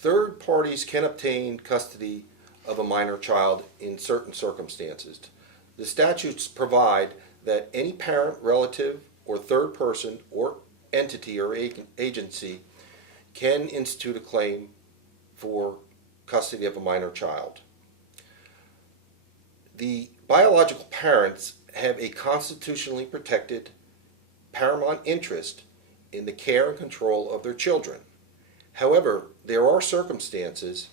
Third parties can obtain custody of a minor child in certain circumstances. The statutes provide that any parent, relative, or third person or entity or agency can institute a claim for custody of a minor child. The biological parents have a constitutionally protected paramount interest in the care and control of their children. However, there are circumstances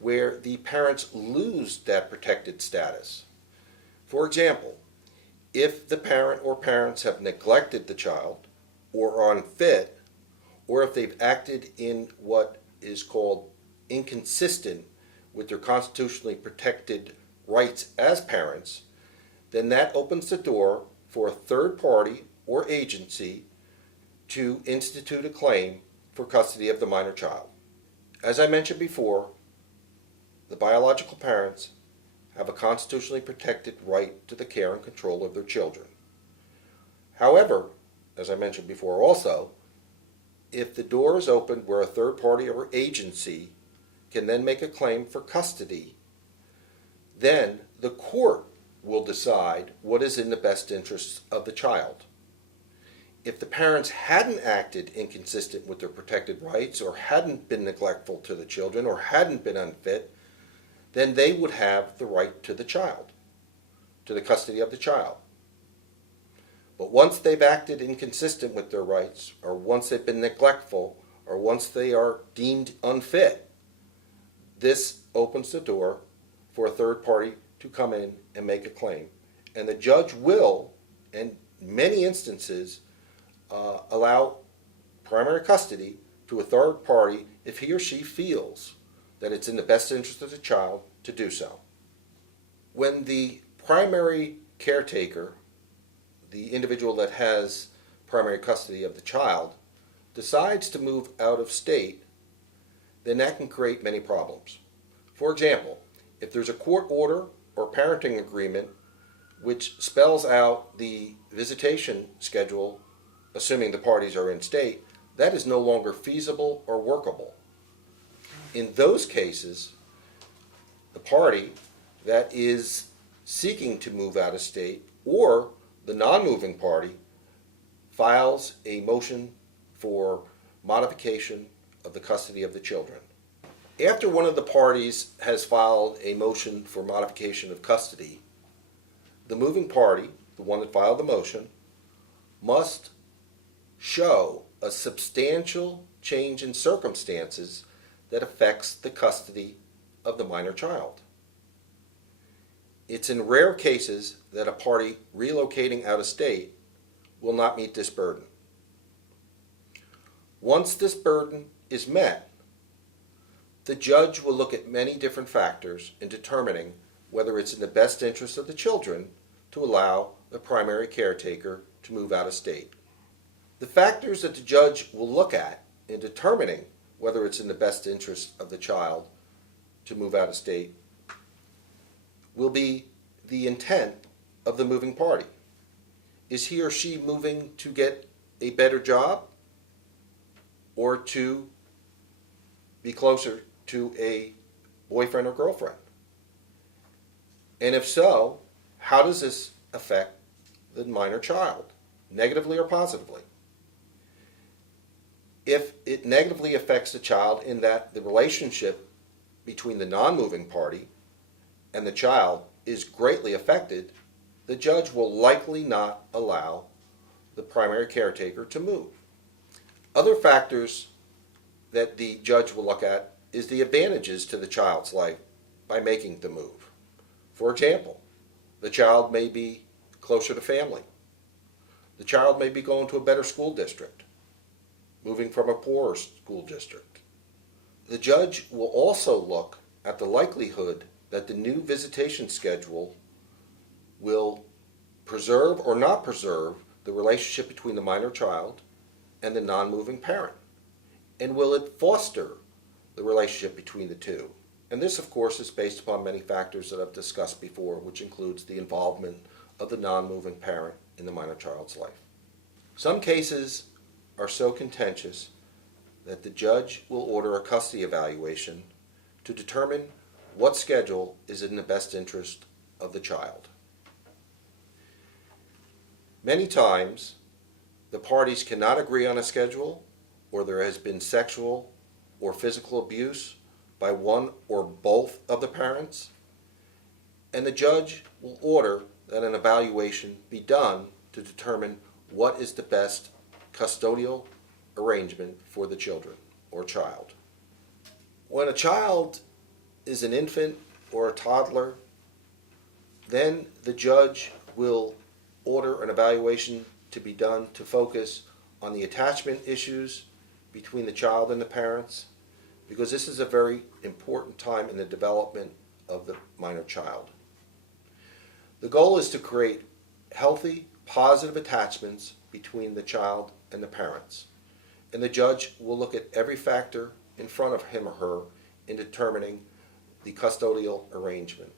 where the parents lose that protected status. For example, if the parent or parents have neglected the child or are unfit, or if they've acted in what is called inconsistent with their constitutionally protected rights as parents, then that opens the door for a third party or agency to institute a claim for custody of the minor child. As I mentioned before, the biological parents have a constitutionally protected right to the care and control of their children. However, as I mentioned before also, if the door is open where a third party or agency can then make a claim for custody, then the court will decide what is in the best interests of the child. If the parents hadn't acted inconsistent with their protected rights, or hadn't been neglectful to the children, or hadn't been unfit, then they would have the right to the child, to the custody of the child. But once they've acted inconsistent with their rights, or once they've been neglectful, or once they are deemed unfit, this opens the door for a third party to come in and make a claim. And the judge will, in many instances, allow primary custody to a third party if he or she feels that it's in the best interest of the child to do so. When the primary caretaker, the individual that has primary custody of the child, decides to move out of state, then that can create many problems. For example, if there's a court order or parenting agreement which spells out the visitation schedule, assuming the parties are in state, that is no longer feasible or workable. In those cases, the party that is seeking to move out of state or the non-moving party files a motion for modification of the custody of the children. After one of the parties has filed a motion for modification of custody, the moving party, the one that filed the motion, must show a substantial change in circumstances that affects the custody of the minor child. It's in rare cases that a party relocating out of state will not meet this burden. Once this burden is met, the judge will look at many different factors in determining whether it's in the best interest of the children to allow the primary caretaker to move out of state. The factors that the judge will look at in determining whether it's in the best interest of the child to move out of state will be the intent of the moving party. Is he or she moving to get a better job or to be closer to a boyfriend or girlfriend? And if so, how does this affect the minor child, negatively or positively? If it negatively affects the child in that the relationship between the non-moving party and the child is greatly affected, the judge will likely not allow the primary caretaker to move. Other factors that the judge will look at is the advantages to the child's life by making the move. For example, the child may be closer to family. The child may be going to a better school district, moving from a poorer school district. The judge will also look at the likelihood that the new visitation schedule will preserve or not preserve the relationship between the minor child and the non-moving parent. And will it foster the relationship between the two? And this, of course, is based upon many factors that I've discussed before, which includes the involvement of the non-moving parent in the minor child's life. Some cases are so contentious that the judge will order a custody evaluation to determine what schedule is in the best interest of the child. Many times, the parties cannot agree on a schedule, or there has been sexual or physical abuse by one or both of the parents, and the judge will order that an evaluation be done to determine what is the best custodial arrangement for the children or child. When a child is an infant or a toddler, then the judge will order an evaluation to be done to focus on the attachment issues between the child and the parents, because this is a very important time in the development of the minor child. The goal is to create healthy, positive attachments between the child and the parents, and the judge will look at every factor in front of him or her in determining the custodial arrangement.